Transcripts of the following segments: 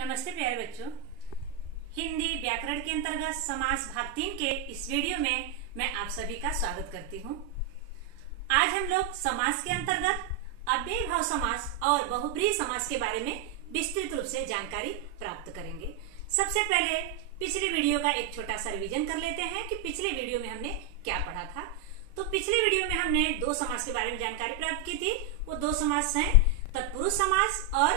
नमस्ते प्यारे बच्चों। हिंदी व्याकरण के अंतर्गत समास भाग 3 के इस वीडियो में मैं आप सभी का स्वागत करती हूँ। आज हम लोग समास के अंतर्गत अव्ययी भाव समास और बहुब्रीहि समास के बारे में विस्तृत रूप से जानकारी प्राप्त करेंगे। सबसे पहले पिछले वीडियो का एक छोटा सा रिवीजन कर लेते हैं कि पिछले वीडियो में हमने क्या पढ़ा था। तो पिछले वीडियो में हमने दो समास के बारे में जानकारी प्राप्त की थी। वो दो समास हैं तत्पुरुष समास और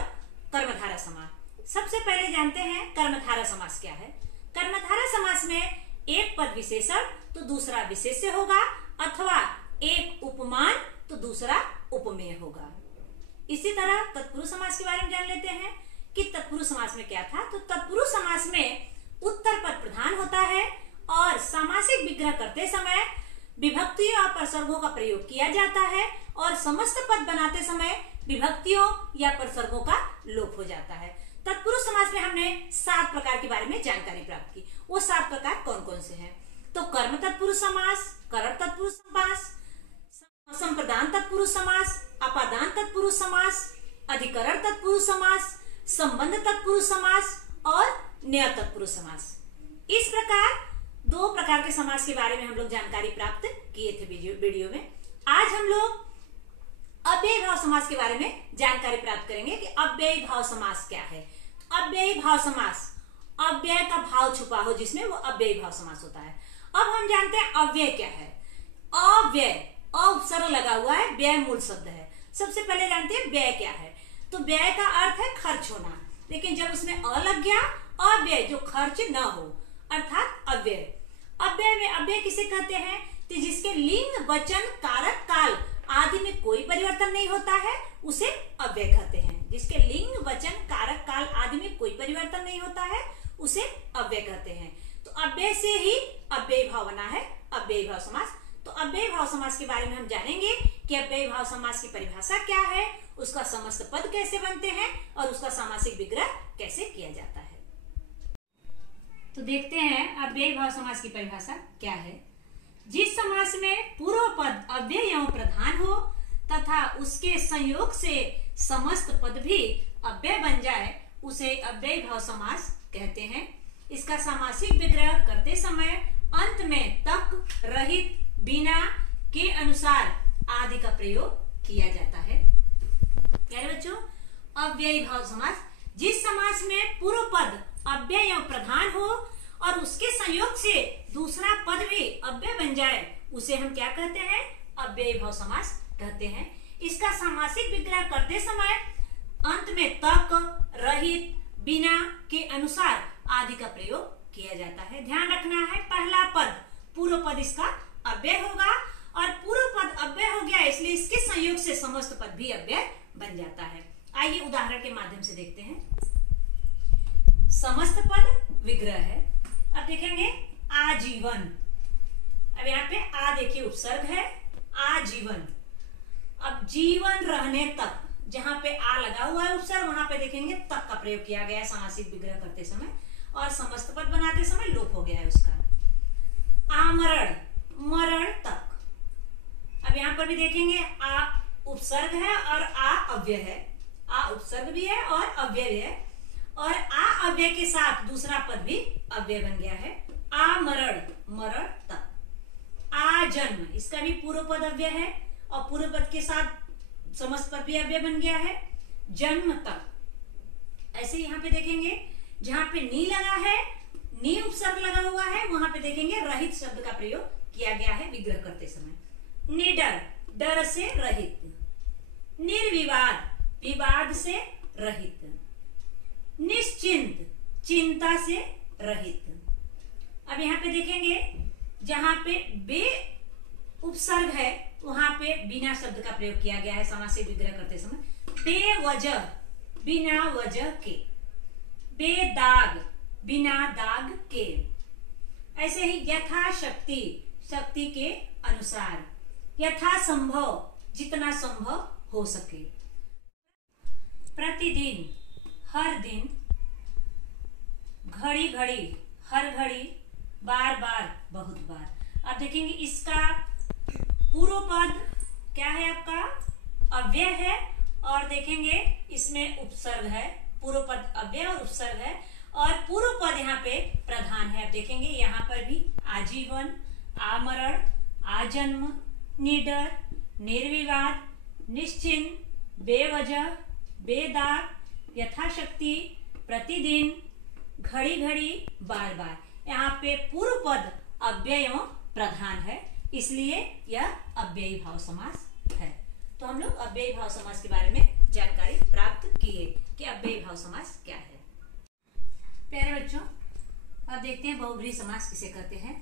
कर्मधारय समास। सबसे पहले जानते हैं कर्मधारय समास क्या है। कर्मधारय समास में एक पद विशेषण तो दूसरा विशेष्य होगा, अथवा एक उपमान तो दूसरा उपमेय होगा। इसी तरह तत्पुरुष समास के बारे में जान लेते हैं कि तत्पुरुष समास में क्या था। तो तत्पुरुष समास में उत्तर पद प्रधान होता है और सामासिक विग्रह करते समय विभक्तियों और प्रसर्गों का प्रयोग किया जाता है और समस्त पद बनाते समय विभक्तियों या प्रसर्गों का लोप हो जाता है। तत्पुरुष समास में हमने 7 प्रकार के बारे में जानकारी प्राप्त की। वो 7 प्रकार कौन कौन से हैं? तो कर्म तत्पुरुष समास, करण तत्पुरुष समास, संप्रदान तत्पुरुष समास, अपादान तत्पुरुष समास, अधिकरण तत्पुरुष समास, संबंध तत्पुरुष समास और न्यय तत्पुरुष समास। इस प्रकार 2 प्रकार के समास के बारे में हम लोग जानकारी प्राप्त किए थे वीडियो में। आज हम लोग अव्ययी भाव समास के बारे में जानकारी प्राप्त करेंगे कि अव्ययी भाव समास क्या है। अव्ययी भाव समास, अव्यय का भाव छुपा हो जिसमें वो अव्ययी भाव समास होता है। अब हम जानते हैं अव्यय क्या है। अव्यय, अ उपसर्ग लगा हुआ है, व्यय मूल शब्द है। सबसे पहले जानते हैं व्यय क्या है। तो व्यय का अर्थ है खर्च होना, लेकिन जब उसमें अ लग गया, अव्यय जो खर्च न हो अर्थात अव्यय। अव्यय में अव्यय किसे कहते हैं? तो जिसके लिंग, वचन, कारक, काल आदि में कोई परिवर्तन नहीं होता है उसे अव्यय कहते हैं। जिसके लिंग, वचन, कारक, काल आदि में कोई परिवर्तन नहीं होता है उसे अव्यय कहते हैं। तो अव्यय से ही अव्ययी भाव बना है अव्ययी भाव समास। तो अव्ययी भाव समास के बारे में हम जानेंगे कि अव्ययी भाव समास की परिभाषा क्या है, उसका समस्त पद कैसे बनते हैं और उसका सामासिक विग्रह कैसे किया जाता है। तो देखते हैं अव्ययी भाव समास की परिभाषा क्या है। जिस समास में पूर्व पद अव्यय एवं प्रधान हो तथा उसके संयोग से समस्त पद भी अव्यय बन जाए उसे अव्ययी भाव समास कहते हैं। इसका सामासिक विग्रह करते समय अंत में तक, रहित, बिना, के अनुसार आदि का प्रयोग किया जाता है। प्यारे बच्चों, अव्ययी भाव समास, जिस समास में पूर्व पद अव्यय एवं प्रधान हो और उसके संयोग से दूसरा पद भी अव्यय बन जाए उसे हम क्या कहते हैं? अव्ययी भाव समास कहते हैं। इसका सामासिक विग्रह करते समय अंत में तक, रहित, बिना, के अनुसार आदि का प्रयोग किया जाता है। ध्यान रखना है, पहला पद पूर्व पद इसका अव्यय होगा और पूर्व पद अव्यय हो गया इसलिए इसके संयोग से समस्त पद भी अव्यय बन जाता है। आइए उदाहरण के माध्यम से देखते हैं। समस्त पद विग्रह है। अब देखेंगे आजीवन। अब यहाँ पे आ देखिए उपसर्ग है, आजीवन। अब जीवन रहने तक, जहां पे आ लगा हुआ है उपसर्ग वहां पे देखेंगे तक का प्रयोग किया गया है सामासिक विग्रह करते समय और समस्त पद बनाते समय लोप हो गया है उसका। आमरण, मरण तक। अब यहाँ पर भी देखेंगे आ उपसर्ग है और आ अव्यय है। आ उपसर्ग भी है और अव्यय भी है और आ अव्यय के साथ दूसरा पद भी अव्यय बन गया है। आमरण, मरण तक। आ जन्म, इसका भी पूर्व पद अव्यय है और पूर्व पद के साथ समस्त पद भी अव्यय बन गया है। जन्म तक। ऐसे यहाँ पे देखेंगे जहां पे नी लगा है, नी उपसर्ग लगा हुआ है, वहां पे देखेंगे रहित शब्द का प्रयोग किया गया है विग्रह करते समय। निडर, डर से रहित। निर्विवाद, विवाद से रहित। निश्चिंत, चिंता से रहित। अब यहाँ पे देखेंगे जहां पे बे उपसर्ग है वहां पे बिना शब्द का प्रयोग किया गया है सामासिक विग्रह करते समय। बेवजह, बिना वजह के। बेदाग, बिना दाग के। ऐसे ही यथाशक्ति, शक्ति के अनुसार। यथासंभव, जितना संभव हो सके। प्रतिदिन, हर दिन। घड़ी घड़ी, हर घड़ी। बार बार, बहुत बार। अब देखेंगे इसका पूर्व पद क्या है आपका? अव्यय है और देखेंगे इसमें उपसर्ग है। पूर्व पद अव्यय और उपसर्ग है और पूर्व पद यहाँ पे प्रधान है। अब देखेंगे यहाँ पर भी आजीवन, आमरण, आजन्म, निडर, निर्विवाद, निश्चिंत, बेवजह, बेदाग, यथाशक्ति, प्रतिदिन, घड़ी घड़ी, बार बार। यहाँ पे पूर्व पद अव्यय एवं प्रधान है, इसलिए यह अव्ययी भाव समास है। तो हम लोग अव्ययी भाव समास के बारे में जानकारी प्राप्त किए कि अव्ययी भाव समास क्या है। प्यारे बच्चों, अब देखते हैं बहुब्रीहि समास किसे कहते हैं।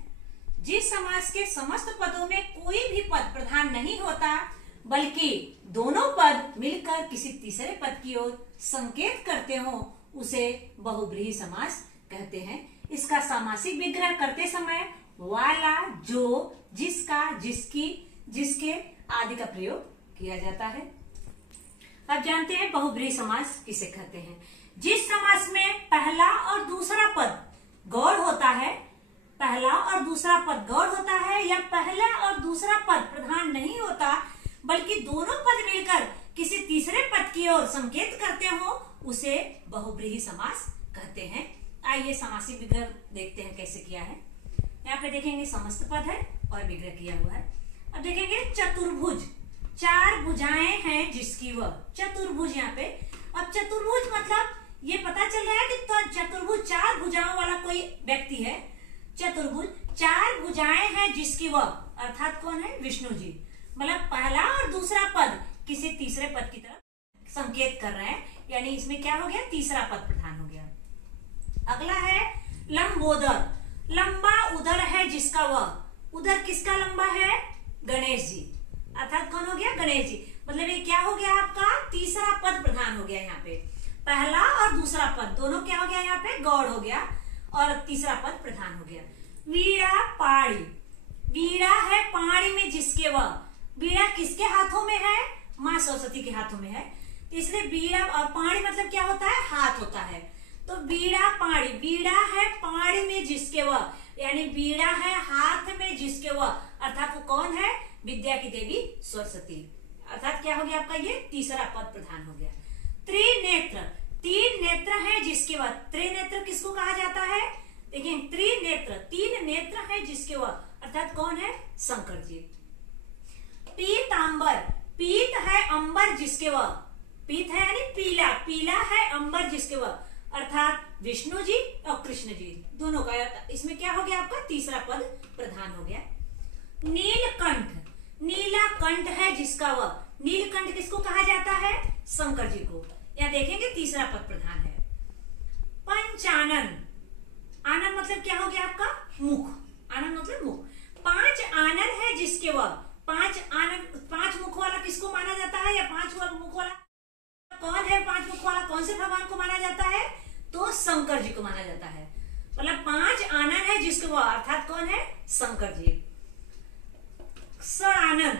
जिस समास के समस्त पदों में कोई भी पद प्रधान नहीं होता बल्कि दोनों पद मिलकर किसी तीसरे पद की ओर संकेत करते हो, उसे बहुब्रीहि समास कहते हैं। इसका सामासिक विग्रह करते समय वाला, जो, जिसका, जिसकी, जिसके आदि का प्रयोग किया जाता है। अब जानते हैं बहुब्रीहि समास किसे कहते हैं। जिस समास में पहला और दूसरा पद गौड़ होता है, पहला और दूसरा पद गौड़ होता है या पहला और दूसरा पद प्रधान नहीं होता बल्कि दोनों पद मिलकर किसी तीसरे पद की ओर संकेत करते हो, उसे बहुब्रीहि समास कहते हैं। आइए सामासिक विग्रह देखते हैं कैसे किया है। यहाँ पे देखेंगे समस्त पद है और विग्रह किया हुआ है। अब देखेंगे चतुर्भुज, चार भुजाएं हैं जिसकी वह, चतुर्भुज। यहाँ पे अब चतुर्भुज मतलब ये पता चल रहा है कि तो चतुर्भुज चार भुजाओं वाला कोई व्यक्ति है। चतुर्भुज चार भुजाएं हैं जिसकी वह, अर्थात कौन है? विष्णु जी। मतलब पहला और दूसरा पद किसी तीसरे पद की तरफ संकेत कर रहे हैं, यानी इसमें क्या हो गया? तीसरा पद प्रधान हो गया। अगला है लंबोदर, लंबा उदर है जिसका वह, उदर किसका लंबा है? गणेश जी, अर्थात कौन हो गया? गणेश जी। मतलब ये क्या हो गया आपका? तीसरा पद प्रधान हो गया। यहाँ पे पहला और दूसरा पद दोनों क्या हो गया? यहाँ पे गौड़ हो गया और तीसरा पद प्रधान हो गया। वीणा पाड़ी, वीणा है पाणी में जिसके वह, वीणा किसके हाथों में है? माँ सरस्वती के हाथों में है, इसलिए वीणा और पाणी मतलब क्या होता है? हाथ होता है। तो वीणा पाणी, वीणा है पाणी में जिसके वह, यानी वीणा है हाथ में जिसके वह, अर्थात वो कौन है? विद्या की देवी सरस्वती। अर्थात क्या हो गया आपका? ये तीसरा पद प्रधान हो गया। त्रिनेत्र, तीन नेत्र है जिसके वह, त्रिनेत्र किसको कहा जाता है? देखिए त्रिनेत्र, तीन नेत्र है जिसके वह, अर्थात कौन है? शंकर जी। पीतांबर, पीत है अंबर जिसके वह, पीत है यानी पीला, पीला है अंबर जिसके वह, अर्थात विष्णु जी और कृष्ण जी दोनों का। इसमें क्या हो गया आपका? तीसरा पद प्रधान हो गया। नीलकंठ, नीला कंठ है जिसका वह, नीलकंठ किसको कहा जाता है? शंकर जी को। यहाँ देखेंगे तीसरा पद प्रधान है। पंचानन, आनन मतलब क्या हो गया आपका? मुख, आनन मतलब मुख। पांच आनन है जिसके वह, पांच आनन, पांच मुख वाला किसको माना जाता है? या पांच मुख वाला कौन है? पांच मुख वाला कौन से भगवान को माना जाता है? तो शंकर जी को माना जाता है। मतलब पांच आनन है जिसके वह, अर्थात कौन है? शंकर जी। षडानन,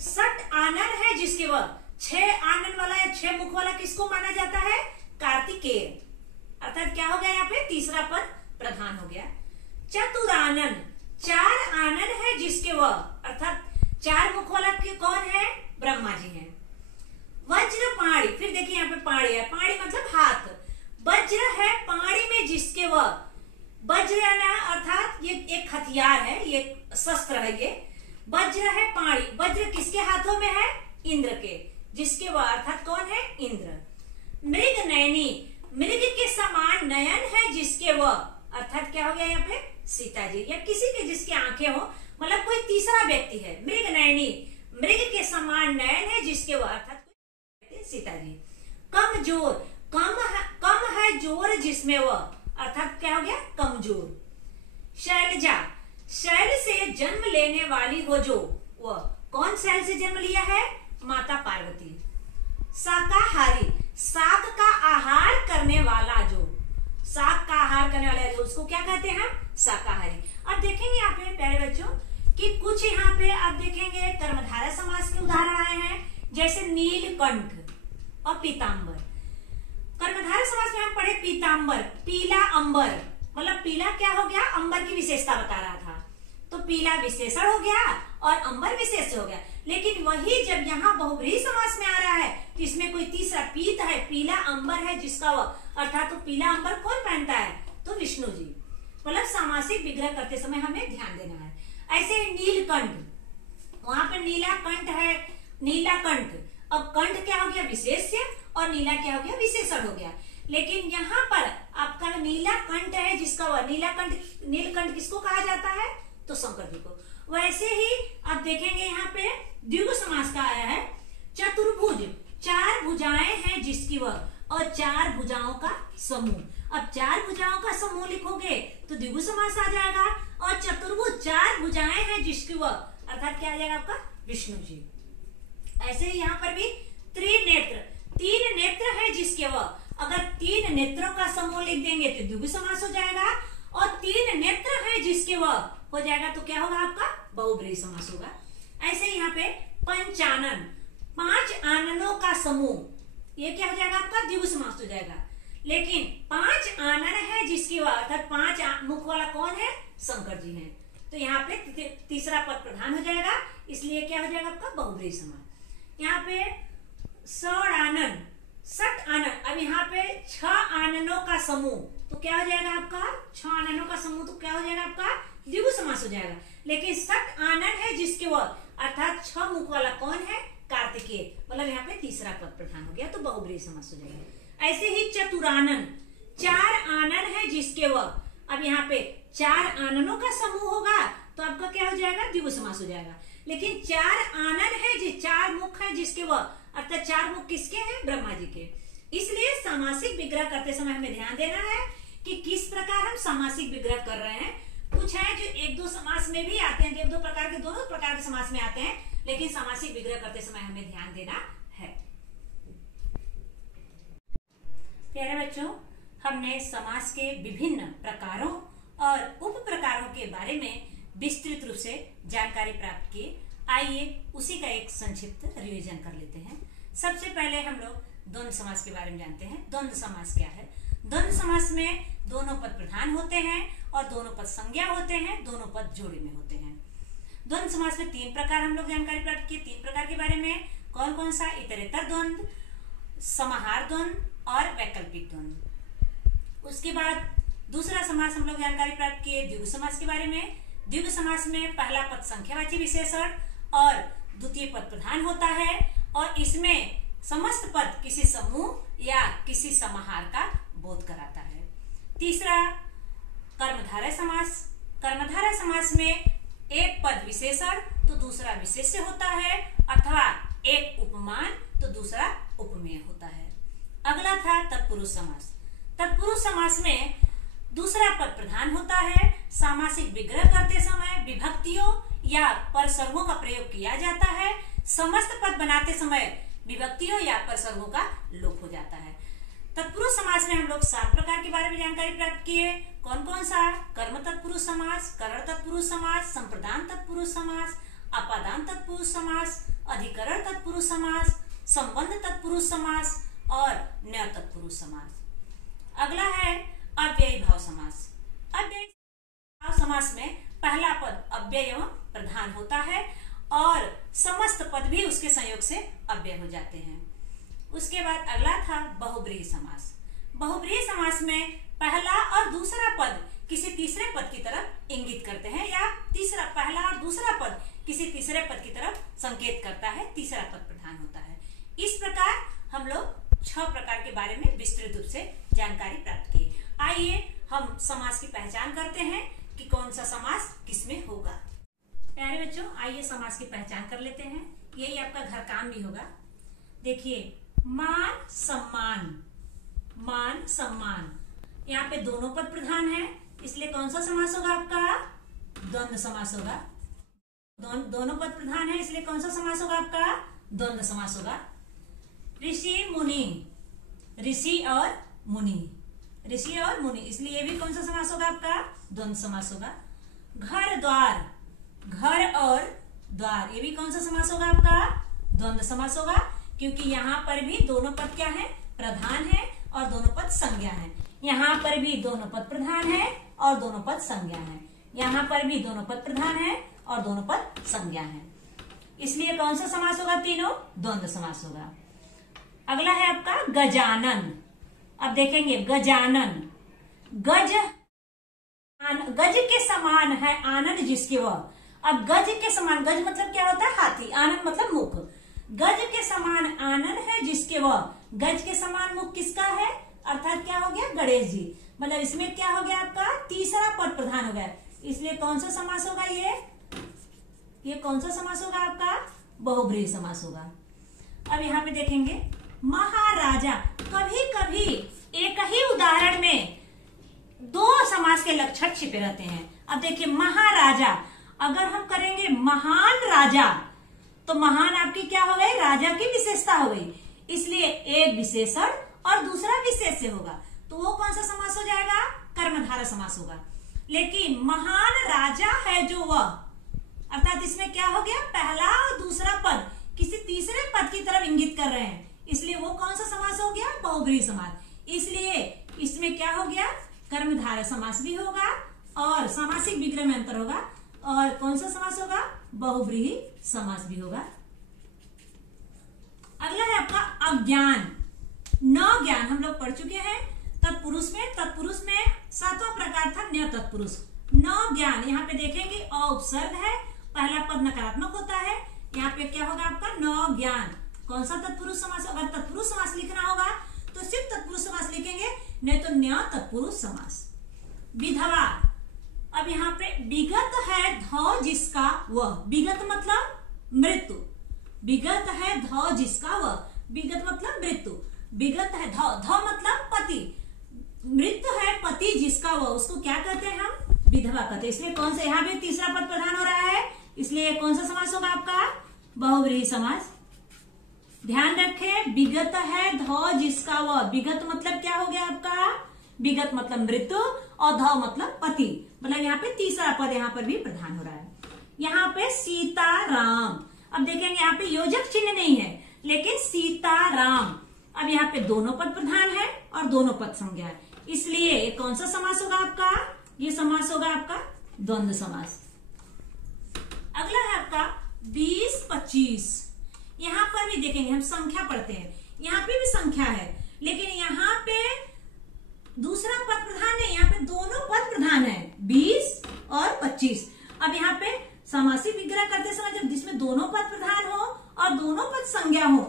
षट आनन है जिसके वह, छह आनन वाला या छह मुख वाला किसको माना जाता है? कार्तिकेय। अर्थात क्या हो गया? यहाँ पे तीसरा पद प्रधान हो गया। चतुरानन, चार आनन है जिसके वह, अर्थात चार मुख वाला कौन है? ब्रह्मा जी हैं। वज्र पाणी, फिर देखिए यहाँ पे पाणी है, पाणी मतलब हाथ। वज्र है पाणी में जिसके वह, वज्र अर्थात ये एक हथियार है, ये शस्त्र है। ये वज्र है पाणी, वज्र किसके हाथों में है? इंद्र के, जिसके वह, अर्थात कौन है? इंद्र। मृग नयनी, मृग के समान नयन है जिसके वह, अर्थात क्या हो गया यहाँ पे? सीता जी या किसी के जिसकी आंखें हो, मतलब कोई तीसरा व्यक्ति है। मृग नयनी, मृग के समान नयन है जिसके वह, अर्थात सीता जी। कमजोर, कम है जोर जिसमें वह, अर्थात क्या हो गया? कमजोर। शैलजा, शैल से जन्म लेने वाली हो जो, वह कौन शैल से जन्म लिया है? माता पार्वती। शाकाहारी, शाक का आहार करने वाला जो, शाक का आहार करने वाला जो, उसको क्या कहते हैं? शाकाहारी। अब देखेंगे यहाँ पे प्यारे बच्चों कि कुछ यहाँ पे आप देखेंगे कर्मधारय समास के उदाहरण आए हैं, जैसे नीलकंठ और पीतांबर। कर्मधारय समास में हम पढ़े पीतांबर, पीला अंबर, मतलब पीला क्या हो गया? अंबर की विशेषता बता रहा था। तो पीला विशेषण हो गया और अंबर विशेष हो गया। लेकिन वही जब यहाँ बहुब्रीहि समास में आ रहा है तो इसमें कोई तीसरा पीत है, पीला अंबर है जिसका अर्थात तो पीला अंबर कौन पहनता है? तो विष्णु जी। मतलब सामासिक विग्रह करते समय हमें ध्यान देना है। ऐसे नीलकंठ, वहां पर नीला कंठ है, नीला कंठ। अब कंठ क्या हो गया? विशेष्य, और नीला क्या हो गया? विशेषण हो गया। लेकिन यहाँ पर आपका नीला कंठ है जिसका नीला कंठ, नीलकंठ किसको कहा जाता है? तो शंकर जी को। वैसे ही आप देखेंगे यहाँ पे द्विगु समास का आया है, चतुर्भुज, चार भुजाएं हैं जिसकी वह, और चार भुजाओं का समूह। अब चार भुजाओं का समूह लिखोगे तो द्विगु समास आ जाएगा, और चतुर्भुज चार भुजाएं हैं जिसकी वह, अर्थात क्या आ जाएगा आपका? विष्णु जी। ऐसे ही यहाँ पर भी त्रिनेत्र, तीन नेत्र है जिसके वह, अगर तीन नेत्रों का समूह लिख देंगे तो द्विगु समास हो जाएगा, और तीन नेत्र है जिसके वह हो जाएगा तो क्या होगा आपका? बहुब्रीहि समास होगा। ऐसे यहाँ पे पंचानन, पांच आननों का समूह, ये क्या हो जाएगा आपका? द्विगु समास हो जाएगा। लेकिन पांच आनन है जिसकी वह, अर्थात पांच मुख वाला कौन है? शंकर जी हैं। तो यहाँ पे तीसरा पद प्रधान हो जाएगा, इसलिए क्या हो जाएगा आपका? बहुब्रीहि समास। यहाँ पे षडानन, सट आनन, अब यहाँ पे छह आननों का समूह, तो क्या हो जाएगा आपका? छह आननों का समूह, तो क्या हो जाएगा आपका? द्विगु समास हो जाएगा। लेकिन सट आनन है जिसके वह, अर्थात छह मुख वाला कौन है? कार्तिकेय। मतलब यहाँ पे तीसरा पद प्रधान हो गया, तो बहुब्रीहि समास हो जाएगा। ऐसे ही चतुरानन, चार आनन है जिसके वह, अब यहाँ पे चार आननों का समूह होगा तो आपका क्या हो जाएगा? द्विगु समास हो जाएगा। लेकिन चार आनन है, चार मुख है जिसके वह, अर्थात चार मुख किसके हैं? ब्रह्मा जी के। इसलिए सामासिक विग्रह करते समय हमें ध्यान देना है कि किस प्रकार हम सामासिक विग्रह कर रहे हैं। कुछ है जो एक दो समास में भी आते हैं, एक दो प्रकार के, दोनों प्रकार के समास में आते हैं, लेकिन सामासिक विग्रह करते समय हमें ध्यान देना है। प्यारे बच्चों, हमने समास के विभिन्न प्रकारों और उप प्रकारों के बारे में विस्तृत रूप से जानकारी प्राप्त की। आइए उसी का एक संक्षिप्त रिवीजन कर लेते हैं। सबसे पहले हम लोग द्वंद्व समास के बारे में जानते हैं। द्वंद्व समास क्या है? द्वंद्व समास में दोनों पद प्रधान होते हैं और दोनों पद संज्ञा होते हैं, दोनों पद जोड़ी में होते हैं। द्वंद्व समास में तीन प्रकार हम लोग जानकारी प्राप्त किए। तीन प्रकार के बारे में कौन कौन सा? इतरेतर द्वंद्व, समाहार द्वंद्व और वैकल्पिक द्वंद्व। उसके बाद दूसरा समास हम लोग जानकारी प्राप्त किए द्विगु समास के बारे में। द्विगु समास में पहला पद संख्यावाची विशेषण और द्वितीय पद प्रधान होता है, और इसमें समस्त पद किसी समूह या किसी समाहार का बोध कराता है। तीसरा कर्मधारय समास। कर्मधारय समास में एक पद विशेषण तो दूसरा विशेष्य होता है, अथवा एक उपमान तो दूसरा उपमेय होता है। अगला था तत्पुरुष समास। तत्पुरुष समास में दूसरा पद प्रधान होता है। सामासिक विग्रह करते समय विभक्तियों या परसर्गों का प्रयोग किया जाता है। समस्त पद बनाते समय विभक्तियों या परसर्गों का लोप हो जाता है। तत्पुरुष समास में हम लोग 7 प्रकार के बारे में जानकारी प्राप्त किए। कौन कौन सा? कर्म तत्पुरुष समास, करण तत्पुरुष समास, संप्रदान तत्पुरुष समास, अपादान तत्पुरुष समास, अधिकरण तत्पुरुष समास, संबंध तत्पुरुष समास और न्य तत्पुरुष समास। अगला है अव्ययी भाव समास। अव्ययी भाव समास में पहला पद अव्यय एवं प्रधान होता है और समस्त पद भी उसके संयोग से अव्यय हो जाते हैं। उसके बाद अगला था बहुब्रीहि समास। बहुब्रीहि समास में पहला और दूसरा पद किसी तीसरे पद की तरफ इंगित करते हैं, या तीसरा पहला और दूसरा पद किसी तीसरे पद की तरफ संकेत करता है, तीसरा पद प्रधान होता है। इस प्रकार हम लोग 6 प्रकार के बारे में विस्तृत रूप से जानकारी प्राप्त की। आइए हम समास की पहचान करते हैं कि कौन सा समास किसमें होगा। प्यारे बच्चों, आइए समास की पहचान कर लेते हैं। यही आपका घर काम भी होगा। देखिए, मान सम्मान, मान सम्मान, यहाँ पे दोनों पद प्रधान है, इसलिए कौन सा समास होगा आपका? द्वंद्व समास होगा। दोनों पद प्रधान है, इसलिए कौन सा समास होगा आपका? द्वंद्व समास होगा। ऋषि मुनि, ऋषि और मुनि, ऋषि और मुनि, इसलिए ये भी कौन सा समास होगा आपका? द्वंद्व समास होगा। घर द्वार, घर और द्वार, ये भी कौन सा समास होगा आपका? द्वंद्व समास होगा, क्योंकि यहाँ पर भी दोनों पद क्या है? प्रधान है और दोनों पद संज्ञा है। यहाँ पर भी दोनों पद प्रधान है और दोनों पद संज्ञा है। यहाँ पर भी दोनों पद प्रधान है और दोनों पद संज्ञा है, इसलिए कौन सा समास होगा? तीनों द्वंद्व समास होगा। अगला है आपका गजानन। अब देखेंगे गजानन, गज के समान है आनंद जिसके वह। अब गज के समान, गज मतलब क्या होता है? हाथी, आनंद मतलब मुख। गज के समान आनंद है जिसके वह, गज के समान मुख किसका है? अर्थात क्या हो गया? गणेश जी। मतलब इसमें क्या हो गया आपका? तीसरा पद प्रधान हो गया, इसलिए कौन सा समास होगा? ये कौन सा समास होगा आपका? बहुब्रीहि समास होगा। अब यहाँ पे देखेंगे महाराजा। कभी कभी एक ही उदाहरण में दो समास के लक्षण छिपे रहते हैं। अब देखिए महाराजा, अगर हम करेंगे महान राजा तो महान आपकी क्या हो गई? राजा की विशेषता हो गई, इसलिए एक विशेषण और दूसरा विशेष्य होगा, तो वो कौन सा समास हो जाएगा? कर्मधारय समास होगा। लेकिन महान राजा है जो वह, अर्थात इसमें क्या हो गया? पहला और दूसरा पद किसी तीसरे पद की तरफ इंगित कर रहे हैं, इसलिए वो कौन सा समास हो गया? बहुब्रीहि समास। इसलिए इसमें क्या हो गया? कर्मधारय समास भी होगा और सामासिक विग्रह में अंतर होगा, और कौन सा समास होगा? बहुब्रीहि समास भी होगा। अगला है आपका अज्ञान। न ज्ञान हम लोग पढ़ चुके हैं तत्पुरुष में। तत्पुरुष में सातवां प्रकार था न्य तत्पुरुष। न ज्ञान, यहाँ पे देखेंगे अ उपसर्ग है, पहला पद नकारात्मक होता है, यहाँ पे क्या होगा आपका? न ज्ञान। कौन सा तत्पुरुष समास? अगर तत्पुरुष समास लिखना होगा तो सिर्फ तत्पुरुष समास लिखेंगे, नहीं तो न्य तत्पुरुष समास। विधवा। अब यहाँ पे विगत है ध जिसका वह, विगत मतलब मृत्यु, विगत है ध जिसका वह, विगत मतलब मृत्यु, विगत है ध मतलब पति, मृत्यु है पति जिसका वह, उसको क्या कहते हैं हम? विधवा कहते हैं। इसलिए कौन सा? यहाँ भी तीसरा पद प्रधान हो रहा है, इसलिए कौन सा समास होगा आपका? बहुब्रीहि समास। ध्यान रखें, विगत है ध जिसका वह, विगत मतलब क्या हो गया आपका? विगत मतलब मृत्यु और ध मतलब पति, मतलब यहाँ पे तीसरा पद यहाँ पर भी प्रधान हो रहा है। यहाँ पे सीताराम। अब देखेंगे यहाँ पे योजक चिन्ह नहीं है, लेकिन सीताराम। अब यहाँ पे दोनों पद प्रधान है और दोनों पद संज्ञा है, इसलिए कौन सा समास होगा आपका? ये समास होगा आपका द्वंद्व समास। अगला है आपका 20-25। यहाँ पर भी देखेंगे, हम संख्या पढ़ते हैं, यहाँ पे भी संख्या है, लेकिन यहाँ पे दूसरा पद प्रधान है, यहाँ पे दोनों पद प्रधान है, 20 और 25। अब यहाँ पे समासिक विग्रह करते समय जब जिसमें दोनों पद प्रधान हो और दोनों पद संज्ञा हो,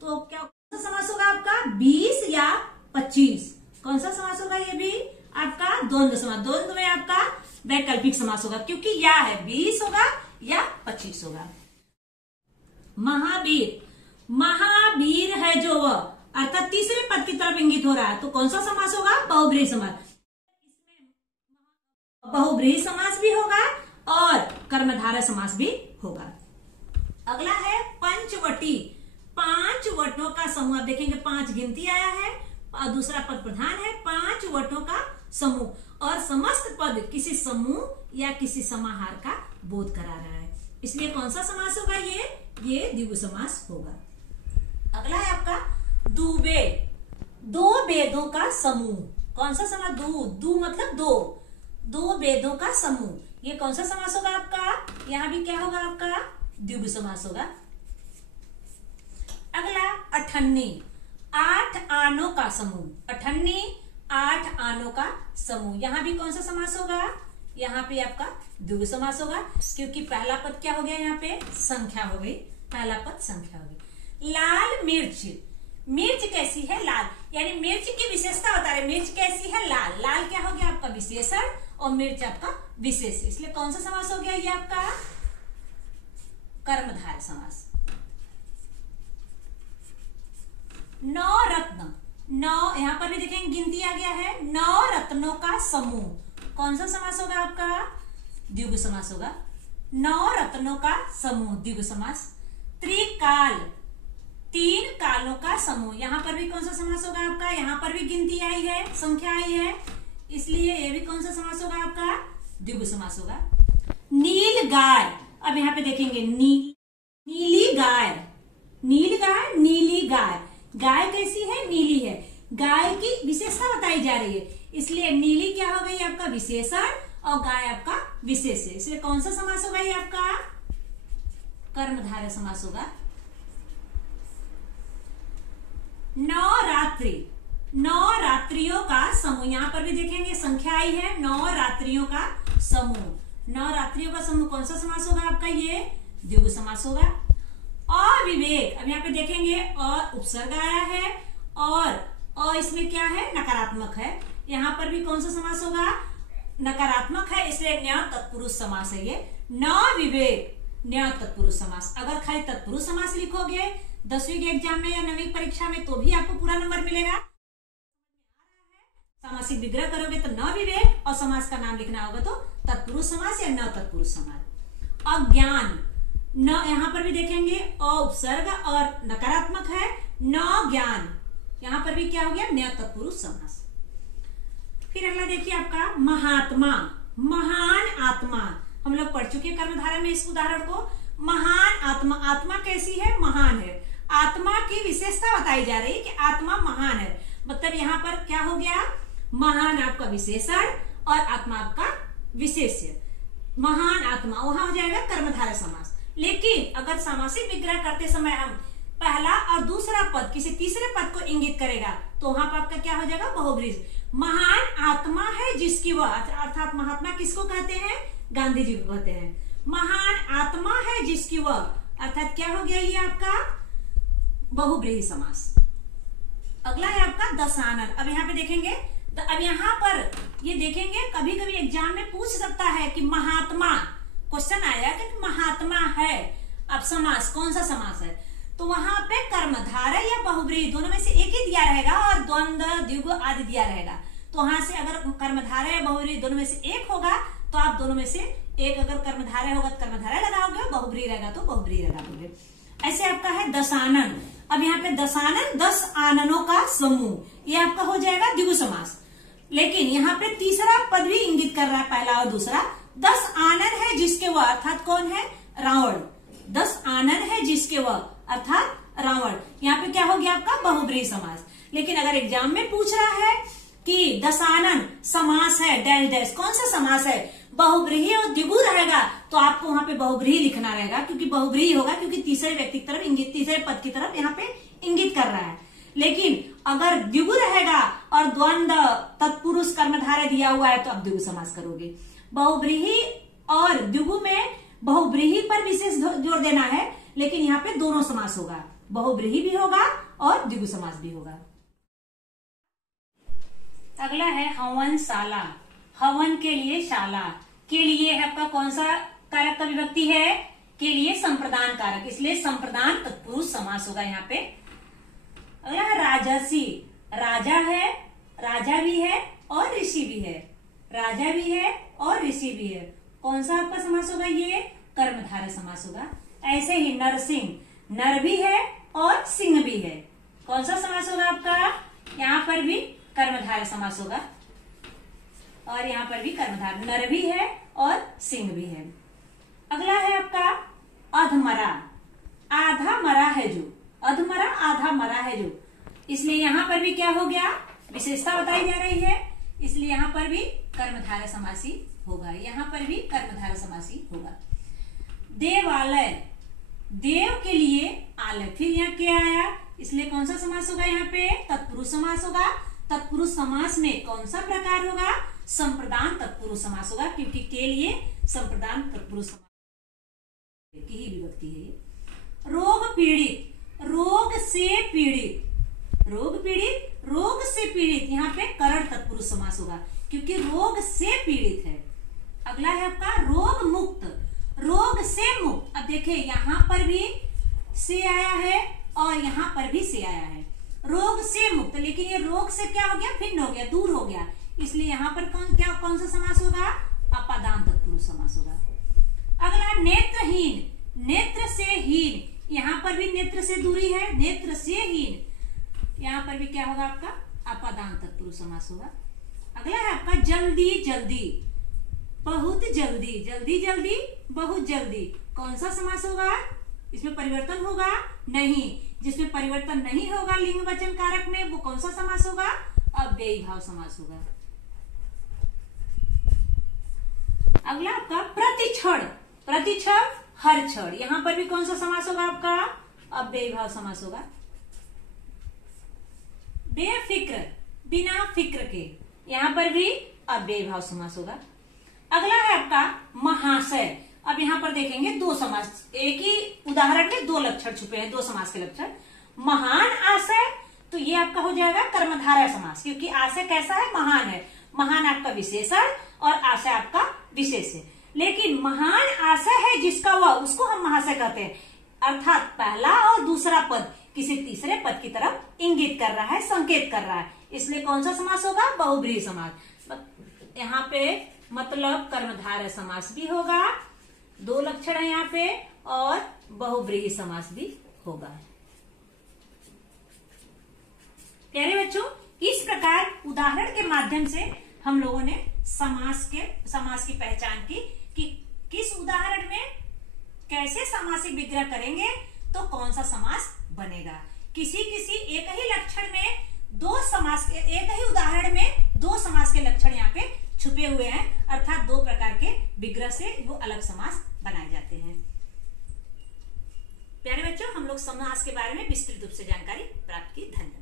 तो क्या कौन सा समास होगा आपका? 20 या 25। कौन सा समास होगा? ये भी आपका द्वंद्व समास। द्वंद्व में आपका वैकल्पिक समास होगा, क्योंकि या है 20 होगा या 25 होगा। महावीर। महावीर है जो वह, अर्थात तीसरे पद की तरफ इंगित हो रहा है, तो कौन सा समास होगा? बहुब्रीहि समास। इसमें बहुब्रीहि समास भी होगा और कर्मधारय समास भी होगा। अगला है पंचवटी। 5 वटों का समूह। आप देखेंगे 5 गिनती आया है और दूसरा पद प्रधान है, 5 वटों का समूह, और समस्त पद किसी समूह या किसी समाहार का बोध करा रहा है, इसलिए कौन सा समास होगा? ये द्विगु समास होगा। अगला है आपका दुबे। 2 वेदों का समूह। कौन सा समास? दू मतलब दो वेदों का समूह, ये कौन सा समास होगा आपका? यहाँ भी क्या होगा आपका? द्विगु समास होगा। अगला अठन्नी। 8 आनों का समूह। अठन्नी 8 आनों का समूह, यहाँ भी कौन सा समास होगा? यहाँ पे आपका द्विगु समास होगा, क्योंकि पहला पद क्या हो गया? यहाँ पे संख्या हो गई, पहला पद संख्या हो गई। लाल मिर्च। मिर्च कैसी है? लाल, यानी मिर्च की विशेषता बता रहे, मिर्च कैसी है? लाल। लाल क्या हो गया आपका? विशेषण, और मिर्च आपका विशेष, इसलिए कौन सा समास हो गया? ये आपका कर्मधारय समास। 9 रत्न। 9, यहाँ पर भी देखेंगे गिनती आ गया है, 9 रत्नों का समूह, कौन सा समास होगा आपका? द्विगु समास होगा। 9 रत्नों का समूह, द्विगु समास। त्रिकाल। 3 कालों का समूह, यहाँ पर भी कौन सा समास होगा आपका? यहाँ पर भी गिनती आई है, संख्या आई है, इसलिए ये भी कौन सा समास होगा आपका? द्विगु समास होगा। नील गाय। अब यहाँ पे देखेंगे नीली गाय। नील गाय, नीली गाय। गाय कैसी है? नीली है, गाय की विशेषता बताई जा रही है, इसलिए नीली क्या हो गई आपका? विशेषण, और गाय आपका विशेष्य, इसलिए कौन सा समास होगा ये आपका कर्मधारय समास होगा। नवरात्रि, नवरात्रियों का समूह, यहां पर भी देखेंगे संख्या आई है, नवरात्रियों का समूह। नवरात्रियों का समूह कौन सा समास होगा आपका, ये द्विगु समास होगा। अविवेक, अब यहाँ पे देखेंगे और उपसर्ग आया है और इसमें क्या है, नकारात्मक है। यहाँ पर भी कौन सा समास होगा, नकारात्मक है, इसलिए न्य तत्पुरुष समास है ये। न विवेक न्य तत्पुरुष समास। अगर खाली तत्पुरुष समास लिखोगे 10वीं के एग्जाम में या 9वीं परीक्षा में तो भी आपको पूरा नंबर मिलेगा। सामासिक विग्रह करोगे तो न विवेक और समास का नाम लिखना होगा तो तत्पुरुष समास या न तत्पुरुष समास। अज्ञान, न यहां पर भी देखेंगे उपसर्ग और नकारात्मक है, न ज्ञान, यहां पर भी क्या हो गया, न तत्पुरुष समास। फिर अगला देखिए आपका महात्मा, महान आत्मा, हम लोग पढ़ चुके कर्मधारय में इस उदाहरण को। महान आत्मा, आत्मा कैसी है, महान है। आत्मा की विशेषता बताई जा रही है कि आत्मा महान है, मतलब यहाँ पर क्या हो गया, महान आपका विशेषण और आत्मा आपका विशेष्य। महान आत्मा वहां हो जाएगा कर्मधारय समास। लेकिन अगर सामासिक विग्रह करते समय हम पहला और दूसरा पद किसी तीसरे पद को इंगित करेगा तो वहां पर आपका क्या हो जाएगा, बहुब्रीहि। महान आत्मा है जिसकी वह, अर्थात महात्मा किसको कहते हैं, गांधी जी को कहते हैं। महान आत्मा है जिसकी वह, अर्थात क्या हो गया ये आपका बहुब्रीहि समास। अगला है आपका दशानन। अब यहाँ पे देखेंगे, अब यहाँ पर ये देखेंगे कभी कभी एग्जाम में पूछ सकता है कि महात्मा, क्वेश्चन आया कि महात्मा है, अब समास कौन सा समास है, तो वहां पे कर्मधारय या बहुब्रीहि दोनों में से एक ही दिया रहेगा और द्वंद्व द्विगु आदि दिया रहेगा। तो वहां से अगर कर्मधारय या बहुब्रीहि दोनों में से एक होगा तो आप दोनों में से एक, अगर कर्मधारय होगा तो कर्मधारय लगाओगे, बहुब्रीहि रहेगा तो बहुब्रीहि लगाओगे। ऐसे आपका है दशानन। अब यहाँ पे दशानन 10 आननों का समूह, ये आपका हो जाएगा द्विगु समास। लेकिन यहाँ पे तीसरा पद भी इंगित कर रहा है, पहला और दूसरा। 10 आनन है जिसके वह, अर्थात कौन है, रावण। 10 आनन है जिसके वह, अर्थात रावण। यहाँ पे क्या हो गया आपका बहुब्रीहि समास। लेकिन अगर एग्जाम में पूछ रहा है कि दशानन समास है डैश डैश, कौन सा समास है, बहुब्रीहि और द्विगु रहेगा तो आपको वहां पे बहुब्रीहि लिखना रहेगा, क्योंकि बहुब्रीहि होगा, क्योंकि तीसरे व्यक्ति की तरफ इंगित, तीसरे पद की तरफ यहाँ पे इंगित कर रहा है। लेकिन अगर द्विगु रहेगा और द्वंद्व तत्पुरुष कर्मधारय दिया हुआ है तो आप द्विगु समास करोगे। बहुब्रीहि और द्विगु में बहुब्रीहि पर विशेष जोर देना है, लेकिन यहाँ पे दोनों समास होगा, बहुब्रीहि भी होगा और द्विगु समास भी होगा। अगला है हवनशाला। हवन के लिए शाला, के लिए है आपका कौन सा कारक का विभक्ति है, के लिए संप्रदान कारक, इसलिए संप्रदान तत्पुरुष समास होगा यहाँ पे। अगला है राजसी। राजा है, राजा भी है और ऋषि भी है, राजा भी है और ऋषि भी है, कौन सा आपका समास होगा, ये कर्मधारय समास होगा। ऐसे ही नरसिंह, नर भी है और सिंह भी है, कौन सा समास होगा आपका, यहाँ पर भी कर्मधारय समास होगा और यहाँ पर भी कर्मधारय, नर भी है और सिंह भी है। अगला है आपका अधमरा। आधा मरा है जो, अधमरा आधा मरा है जो, इसलिए यहाँ पर भी क्या हो गया, विशेषता बताई जा रही है, इसलिए यहाँ पर भी कर्मधारय समासी होगा, यहाँ पर भी कर्मधारय समासी होगा। देवालय, देव के लिए आलय, फिर यहाँ क्या आया, इसलिए कौन सा समास होगा, यहाँ पे तत्पुरुष समास होगा। तत्पुरुष समास में कौन सा प्रकार होगा, संप्रदान तत्पुरुष समास होगा, क्योंकि के लिए संप्रदान तत्पुरुष समास की ही विभक्ति है ये। रोग पीड़ित, रोग से पीड़ित, रोग पीड़ित, रोग से पीड़ित, यहाँ पे करण तत्पुरुष समास होगा क्योंकि रोग से पीड़ित है। अगला है आपका रोग मुक्त, रोग से मुक्त। अब देखिए यहाँ पर भी से आया है और यहाँ पर भी से आया है, रोग से मुक्त, लेकिन ये रोग से क्या हो गया, भिन्न हो गया, दूर हो गया, इसलिए यहाँ पर कौन सा समास होगा, अपादान तत्पुरुष समास होगा। अगला नेत्रहीन, नेत्र से हीन, यहाँ पर भी नेत्र से दूरी है, नेत्र से हीन, यहाँ पर भी क्या होगा आपका अपादान तत्पुरुष समास होगा। अगला है आपका जल्दी जल्दी, बहुत जल्दी, जल्दी जल्दी, बहुत जल्दी, कौन सा समास होगा, इसमें परिवर्तन होगा नहीं, जिसमें परिवर्तन नहीं होगा लिंग वचन कारक में वो कौन सा समास होगा, अव्ययी भाव समास होगा। अगला आपका प्रतिक्षण, प्रतिक्षण हर क्षण, यहां पर भी कौन सा समास होगा आपका? अव्ययी भाव समास होगा। बेफिक्र, बिना फिक्र के, यहां पर भी अव्ययी भाव समास होगा। अगला है आपका महाशय। अब यहां पर देखेंगे दो समास, एक ही उदाहरण में दो लक्षण छुपे हैं, दो समास के लक्षण। महान आशय, तो ये आपका हो जाएगा कर्मधारय समास, क्योंकि आशय कैसा है? महान है। महान आपका विशेषण और आशय आपका विशेष है। लेकिन महान आशय है जिसका वह, उसको हम महाशय कहते हैं, अर्थात पहला और दूसरा पद किसी तीसरे पद की तरफ इंगित कर रहा है, संकेत कर रहा है, इसलिए कौन सा समास होगा? बहुब्रीहि समास। यहाँ पे मतलब कर्मधारय समास भी होगा, दो लक्षण है यहाँ पे, और बहुब्रीहि समास भी होगा। प्यारे बच्चों, इस प्रकार उदाहरण के माध्यम से हम लोगों ने समास की पहचान की कि किस उदाहरण में कैसे समासिक विग्रह करेंगे तो कौन सा समास बनेगा। किसी एक ही लक्षण में दो समास, एक ही उदाहरण में दो समास के लक्षण यहाँ पे छुपे हुए हैं, अर्थात दो प्रकार के विग्रह से वो अलग समास बनाए जाते हैं। प्यारे बच्चों, हम लोग समास के बारे में विस्तृत रूप से जानकारी प्राप्त की। धन्यवाद।